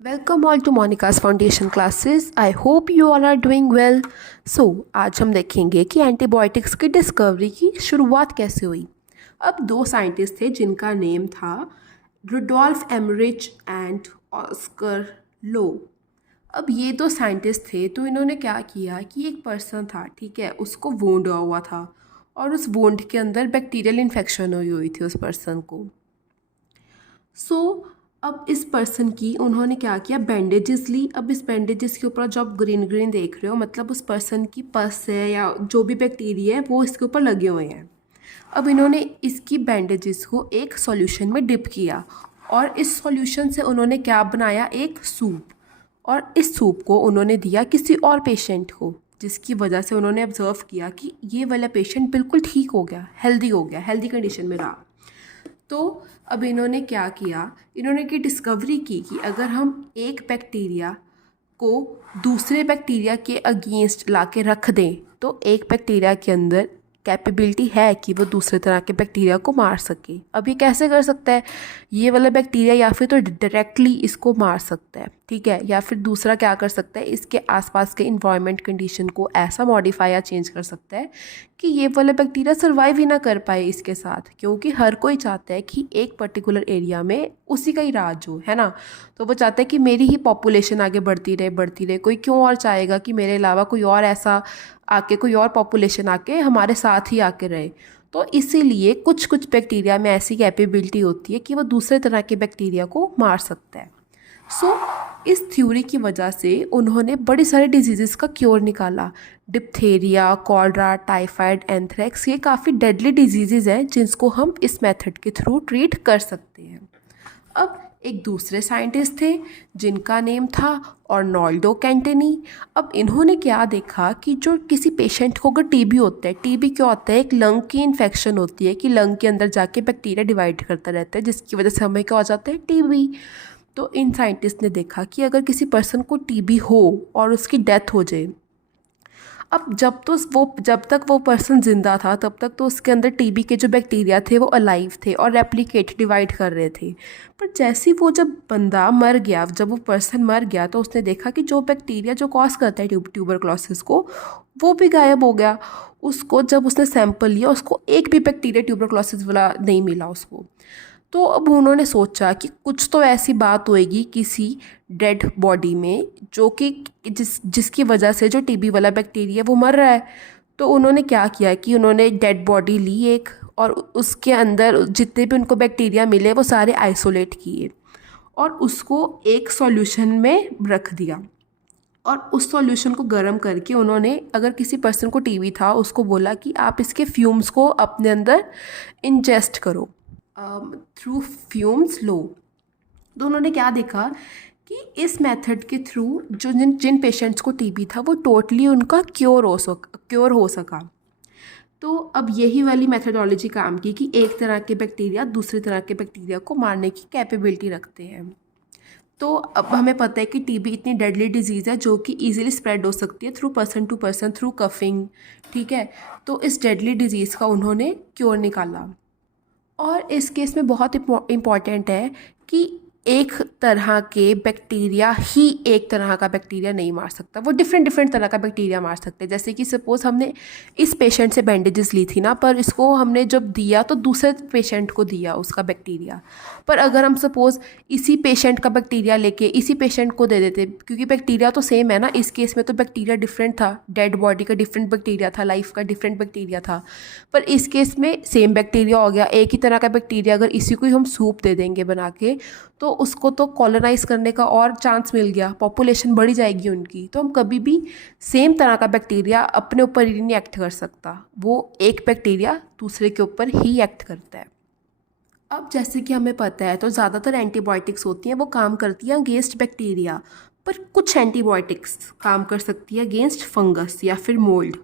Welcome all to Monica's Foundation classes. I hope you all are doing well. So आज हम देखेंगे कि antibiotics की डिस्कवरी की शुरुआत कैसे हुई। अब दो साइंटिस्ट थे जिनका नेम था रुडोल्फ एमरिच एंड ऑस्कर लो। अब ये दो साइंटिस्ट थे तो इन्होंने क्या किया कि एक पर्सन था, ठीक है, उसको वोंड हुआ था और उस वोंड के अंदर बैक्टीरियल इन्फेक्शन हुई थी उस पर्सन को। अब इस पर्सन की उन्होंने क्या किया, बैंडेजेस ली। अब इस बैंडेजेस के ऊपर जो आप ग्रीन ग्रीन देख रहे हो, मतलब उस पर्सन की पस है या जो भी बैक्टीरिया है वो इसके ऊपर लगे हुए हैं। अब इन्होंने इसकी बैंडेजेस को एक सॉल्यूशन में डिप किया और इस सॉल्यूशन से उन्होंने क्या बनाया, एक सूप। और इस सूप को उन्होंने दिया किसी और पेशेंट को, जिसकी वजह से उन्होंने ऑब्जर्व किया कि ये वाला पेशेंट बिल्कुल ठीक हो गया, हेल्दी कंडीशन में रहा। तो अब इन्होंने क्या किया, इन्होंने की डिस्कवरी की कि अगर हम एक बैक्टीरिया को दूसरे बैक्टीरिया के अगेंस्ट ला के रख दें तो एक बैक्टीरिया के अंदर कैपेबिलिटी है कि वो दूसरे तरह के बैक्टीरिया को मार सके। अब ये कैसे कर सकता है, ये वाला बैक्टीरिया या फिर तो डायरेक्टली इसको मार सकता है, ठीक है, या फिर दूसरा क्या कर सकता है, इसके आसपास के इन्वायरमेंट कंडीशन को ऐसा मॉडिफाई या चेंज कर सकता है कि ये वाला बैक्टीरिया सर्वाइव ही ना कर पाए इसके साथ। क्योंकि हर कोई चाहता है कि एक पर्टिकुलर एरिया में उसी का ही राज हो, है ना। तो वो चाहता है कि मेरी ही पॉपुलेशन आगे बढ़ती रहे। कोई क्यों और चाहेगा कि मेरे अलावा कोई और ऐसा आके, कोई और पॉपुलेशन आके हमारे साथ ही आके रहे। तो इसीलिए कुछ कुछ बैक्टीरिया में ऐसी कैपेबिलिटी होती है कि वो दूसरे तरह के बैक्टीरिया को मार सकता है। इस थ्योरी की वजह से उन्होंने बड़ी सारे डिजीज़ का क्योर निकाला। डिप्थेरिया, कॉलरा, टाइफाइड, एंथ्रेक्स, ये काफ़ी डेडली डिजीज़ हैं जिसको हम इस मेथड के थ्रू ट्रीट कर सकते हैं। अब एक दूसरे साइंटिस्ट थे जिनका नेम था आर्नोल्डो कैंटेनी। अब इन्होंने क्या देखा कि जो किसी पेशेंट को अगर टीबी होता है, टीबी क्या होता है, एक लंग की इन्फेक्शन होती है कि लंग के अंदर जाके बैक्टीरिया डिवाइड करता रहता है, जिसकी वजह से हमें क्या हो जाता है, टीबी। तो इन साइंटिस्ट ने देखा कि अगर किसी पर्सन को टीबी हो और उसकी डेथ हो जाए, अब जब तक वो पर्सन ज़िंदा था तब तक तो उसके अंदर टीबी के जो बैक्टीरिया थे वो अलाइव थे और रेप्लिकेट डिवाइड कर रहे थे। पर जैसे ही वो जब बंदा मर गया, जब वो पर्सन मर गया, तो उसने देखा कि जो बैक्टीरिया जो कॉज करता है ट्यूबरक्लोसिस को, वो भी गायब हो गया। उसको जब उसने सैंपल लिया, उसको एक भी बैक्टीरिया ट्यूबरक्लोसिस वाला नहीं मिला उसको। तो अब उन्होंने सोचा कि कुछ तो ऐसी बात होएगी किसी डेड बॉडी में जो कि जिसकी वजह से जो टीबी वाला बैक्टीरिया वो मर रहा है। तो उन्होंने क्या किया कि उन्होंने डेड बॉडी ली एक, और उसके अंदर जितने भी उनको बैक्टीरिया मिले वो सारे आइसोलेट किए और उसको एक सॉल्यूशन में रख दिया। और उस सॉल्यूशन को गर्म करके उन्होंने, अगर किसी पर्सन को टीबी था, उसको बोला कि आप इसके फ्यूम्स को अपने अंदर इंजेस्ट करो थ्रू फ्यूम्स लो। तो उन्होंने क्या देखा कि इस मेथड के थ्रू जो जिन जिन पेशेंट्स को टीबी था वो टोटली उनका क्योर हो सका। तो अब यही वाली मेथडोलॉजी काम की कि एक तरह के बैक्टीरिया दूसरे तरह के बैक्टीरिया को मारने की कैपेबिलिटी रखते हैं। तो अब हमें पता है कि टीबी इतनी डेडली डिजीज़ है जो कि इजीली स्प्रेड हो सकती है through person to person, through coughing, ठीक है। तो इस डेडली डिजीज़ का उन्होंने क्योर निकाला। और इस केस में बहुत इम्पॉर्टेंट है कि एक तरह के बैक्टीरिया ही एक तरह का बैक्टीरिया नहीं मार सकता, वो डिफरेंट डिफरेंट तरह का बैक्टीरिया मार सकते हैं। जैसे कि सपोज़ हमने इस पेशेंट से बैंडेजेस ली थी ना, पर इसको हमने जब दिया तो दूसरे पेशेंट को दिया उसका बैक्टीरिया। पर अगर हम सपोज़ इसी पेशेंट का बैक्टीरिया लेके इसी पेशेंट को दे देते, क्योंकि बैक्टीरिया तो सेम है ना, इस केस में तो बैक्टीरिया डिफरेंट था, डेड बॉडी का डिफरेंट बैक्टीरिया था, लाइफ का डिफरेंट बैक्टीरिया था। पर इस केस में सेम बैक्टीरिया हो गया, एक ही तरह का बैक्टीरिया। अगर इसी को ही हम सूप दे देंगे बना के, तो उसको तो कॉलोनाइज करने का और चांस मिल गया, पॉपुलेशन बढ़ी जाएगी उनकी। तो हम कभी भी सेम तरह का बैक्टीरिया अपने ऊपर ही नहीं एक्ट कर सकता, वो एक बैक्टीरिया दूसरे के ऊपर ही एक्ट करता है। अब जैसे कि हमें पता है तो ज़्यादातर एंटीबायोटिक्स होती हैं वो काम करती हैं अगेंस्ट बैक्टीरिया, पर कुछ एंटीबायोटिक्स काम कर सकती है अगेंस्ट फंगस या फिर मोल्ड।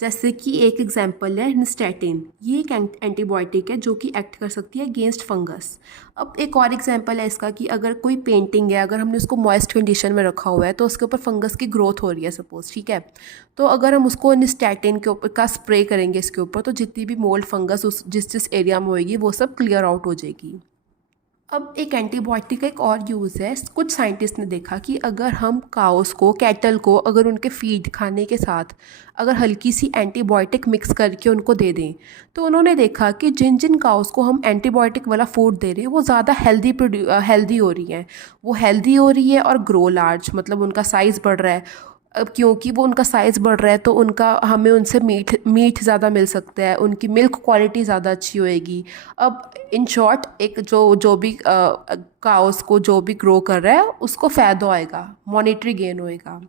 जैसे कि एक एग्जांपल है निस्टेटिन, ये एक एंटीबायोटिक है जो कि एक्ट कर सकती है अगेंस्ट फंगस। अब एक और एग्जांपल है इसका कि अगर कोई पेंटिंग है, अगर हमने उसको मॉइस्ट कंडीशन में रखा हुआ है तो उसके ऊपर फंगस की ग्रोथ हो रही है सपोज, ठीक है। तो अगर हम उसको निस्टेटिन के ऊपर का स्प्रे करेंगे इसके ऊपर, तो जितनी भी मोल्ड फंगस उस जिस जिस एरिया में होगी वो सब क्लियर आउट हो जाएगी। अब एक एंटीबायोटिक का एक और यूज़ है। कुछ साइंटिस्ट ने देखा कि अगर हम काउस को, कैटल को, अगर उनके फीड खाने के साथ अगर हल्की सी एंटीबायोटिक मिक्स करके उनको दे दें, तो उन्होंने देखा कि जिन जिन काउस को हम एंटीबायोटिक वाला फूड दे रहे हैं वो ज़्यादा हेल्दी हो रही हैं। वो हेल्दी हो रही है और ग्रो लार्ज, मतलब उनका साइज़ बढ़ रहा है। अब क्योंकि वो उनका साइज़ बढ़ रहा है तो उनका हमें उनसे मीट ज़्यादा मिल सकता है, उनकी मिल्क क्वालिटी ज़्यादा अच्छी होएगी। अब इन शॉर्ट एक जो भी काउस को जो भी ग्रो कर रहा है उसको फ़ायदा होएगा, मॉनेटरी गेन होएगा।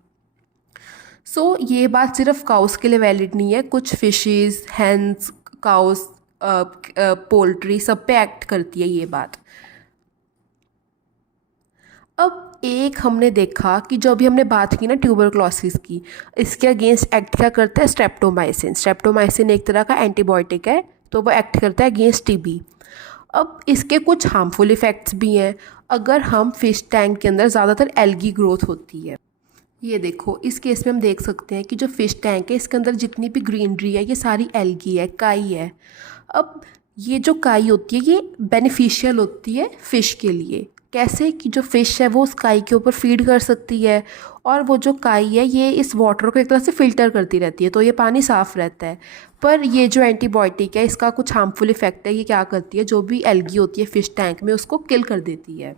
सो ये बात सिर्फ काउस के लिए वैलिड नहीं है, कुछ फिशेस, हैंस, काउस, पोल्ट्री सब पे एक्ट करती है ये बात। अब एक हमने देखा कि जो अभी हमने बात की ना ट्यूबरक्लोसिस की, इसके अगेंस्ट एक्ट क्या करता है? स्ट्रेप्टोमाइसिन। स्ट्रेप्टोमाइसिन एक तरह का एंटीबायोटिक है, तो वो एक्ट करता है अगेंस्ट टीबी। अब इसके कुछ हार्मफुल इफ़ेक्ट्स भी हैं। अगर हम फिश टैंक के अंदर ज़्यादातर एल्गी ग्रोथ होती है, ये देखो इस केस में हम देख सकते हैं कि जो फिश टैंक है इसके अंदर जितनी भी ग्रीनरी है ये सारी एल्गी है, काई है। अब ये जो काई होती है ये बेनिफिशियल होती है फ़िश के लिए। कैसे? कि जो फ़िश है वो उस काई के ऊपर फीड कर सकती है, और वो जो काई है ये इस वाटर को एक तरह से फ़िल्टर करती रहती है, तो ये पानी साफ़ रहता है। पर ये जो एंटीबायोटिक है इसका कुछ हार्मफुल इफ़ेक्ट है। ये क्या करती है, जो भी एल्गी होती है फ़िश टैंक में उसको किल कर देती है।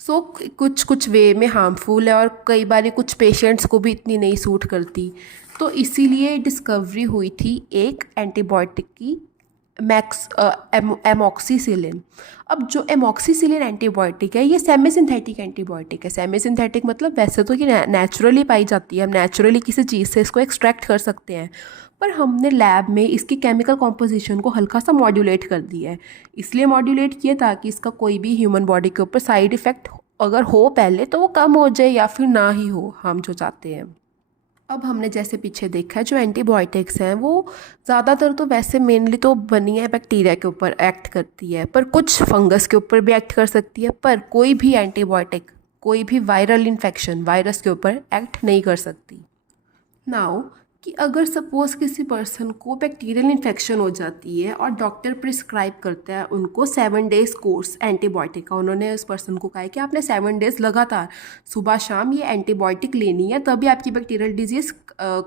सो कुछ कुछ वे में हार्मफुल है, और कई बार कुछ पेशेंट्स को भी इतनी नहीं सूट करती। तो इसीलिए डिस्कवरी हुई थी एक एंटीबायोटिक की, एमॉक्सीसिलिन। अब जो एमॉक्सीसिलिन एंटीबायोटिक है ये सेमी सिंथेटिक एंटीबायोटिक है। सेमी सिंथेटिक मतलब वैसे तो ये नेचुरली पाई जाती है, हम नेचुरली किसी चीज़ से इसको एक्सट्रैक्ट कर सकते हैं, पर हमने लैब में इसकी केमिकल कॉम्पोजिशन को हल्का सा मॉड्यूलेट कर दिया है। इसलिए मॉड्यूलेट किया ताकि इसका कोई भी ह्यूमन बॉडी के ऊपर साइड इफ़ेक्ट अगर हो पहले तो वो कम हो जाए, या फिर ना ही हो, हम जो चाहते हैं। अब हमने जैसे पीछे देखा है जो एंटीबायोटिक्स हैं वो ज़्यादातर तो वैसे मेनली तो बनी है बैक्टीरिया के ऊपर एक्ट करती है, पर कुछ फंगस के ऊपर भी एक्ट कर सकती है। पर कोई भी एंटीबायोटिक कोई भी वायरल इन्फेक्शन, वायरस के ऊपर एक्ट नहीं कर सकती। नाउ कि अगर सपोज़ किसी पर्सन को बैक्टीरियल इन्फेक्शन हो जाती है और डॉक्टर प्रिस्क्राइब करता है उनको 7 डेज़ कोर्स एंटीबायोटिक का, उन्होंने उस पर्सन को कहा है कि आपने 7 डेज़ लगातार सुबह शाम ये एंटीबायोटिक लेनी है, तभी आपकी बैक्टीरियल डिजीज़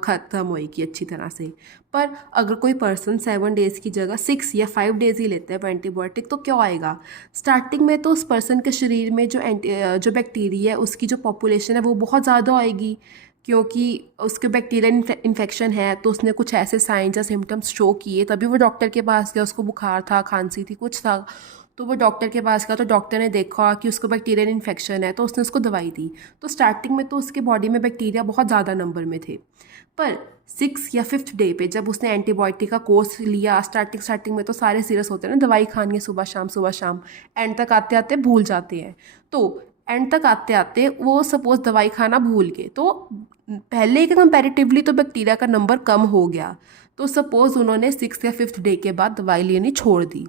ख़त्म होएगी अच्छी तरह से। पर अगर कोई पर्सन 7 डेज़ की जगह 6 या 5 डेज़ ही लेता है एंटीबायोटिक, तो क्या आएगा? स्टार्टिंग में तो उस पर्सन के शरीर में जो बैक्टीरिया है उसकी जो पॉपुलेशन है वो बहुत ज़्यादा आएगी, क्योंकि उसके बैक्टीरियल इन्फेक्शन है, तो उसने कुछ ऐसे साइंस या सिम्टम्स शो किए तभी वो डॉक्टर के पास गया। उसको बुखार था, खांसी थी, कुछ था, तो वो डॉक्टर के पास गया, तो डॉक्टर ने देखा कि उसको बैक्टीरियल इन्फेक्शन है, तो उसने उसको दवाई दी। तो स्टार्टिंग में तो उसके बॉडी में बैक्टीरिया बहुत ज़्यादा नंबर में थे, पर 6 या 5th डे पे जब उसने एंटीबायोटिक का कोर्स लिया, स्टार्टिंग में तो सारे सीरियस होते हैं ना, दवाई खानी है सुबह शाम, एंड तक आते आते भूल जाते हैं। तो एंड तक आते आते वो सपोज़ दवाई खाना भूल गए, तो पहले के कंपैरेटिवली तो बैक्टीरिया का नंबर कम हो गया। तो सपोज़ उन्होंने 6 या 5th डे के बाद दवाई लेनी छोड़ दी,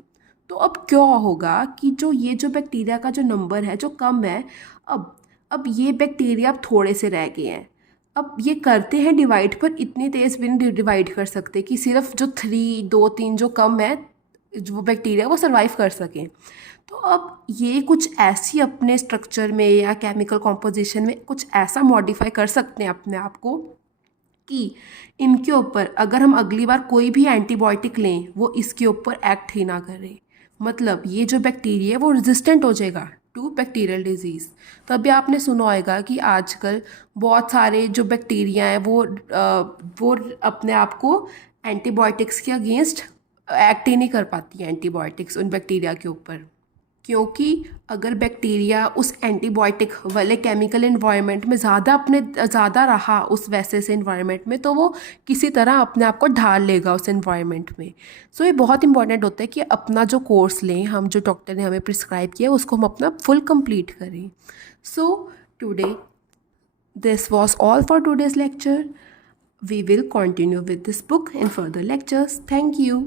तो अब क्या होगा कि जो बैक्टीरिया का जो नंबर है जो कम है, अब ये बैक्टीरिया अब थोड़े से रह गए हैं। अब ये करते हैं डिवाइड, पर इतनी तेज़ भी नहीं डिवाइड कर सकते कि सिर्फ जो 2-3 जो कम है जो बैक्टीरिया वो सर्वाइव कर सकें। तो अब ये कुछ ऐसी अपने स्ट्रक्चर में या केमिकल कॉम्पोजिशन में कुछ ऐसा मॉडिफाई कर सकते हैं अपने आप को कि इनके ऊपर अगर हम अगली बार कोई भी एंटीबायोटिक लें वो इसके ऊपर एक्ट ही ना करे। मतलब ये जो बैक्टीरिया है वो रेजिस्टेंट हो जाएगा टू बैक्टीरियल डिजीज़। तभी आपने सुना होगा कि आजकल बहुत सारे जो बैक्टीरिया हैं वो अपने आप को एंटीबायोटिक्स के अगेंस्ट एक्ट ही नहीं कर पाती हैं, एंटीबायोटिक्स उन बैक्टीरिया के ऊपर, क्योंकि अगर बैक्टीरिया उस एंटीबायोटिक वाले केमिकल इन्वायरमेंट में ज़्यादा रहा उस वैसे से इन्वायरमेंट में, तो वो किसी तरह अपने आप को ढाल लेगा उस इन्वायरमेंट में। सो ये बहुत इंपॉर्टेंट होता है कि अपना जो कोर्स लें, हम जो डॉक्टर ने हमें प्रिस्क्राइब किया उसको हम अपना फुल कंप्लीट करें। So today this was all for today's lecture. We will continue with this book in further lectures. Thank you.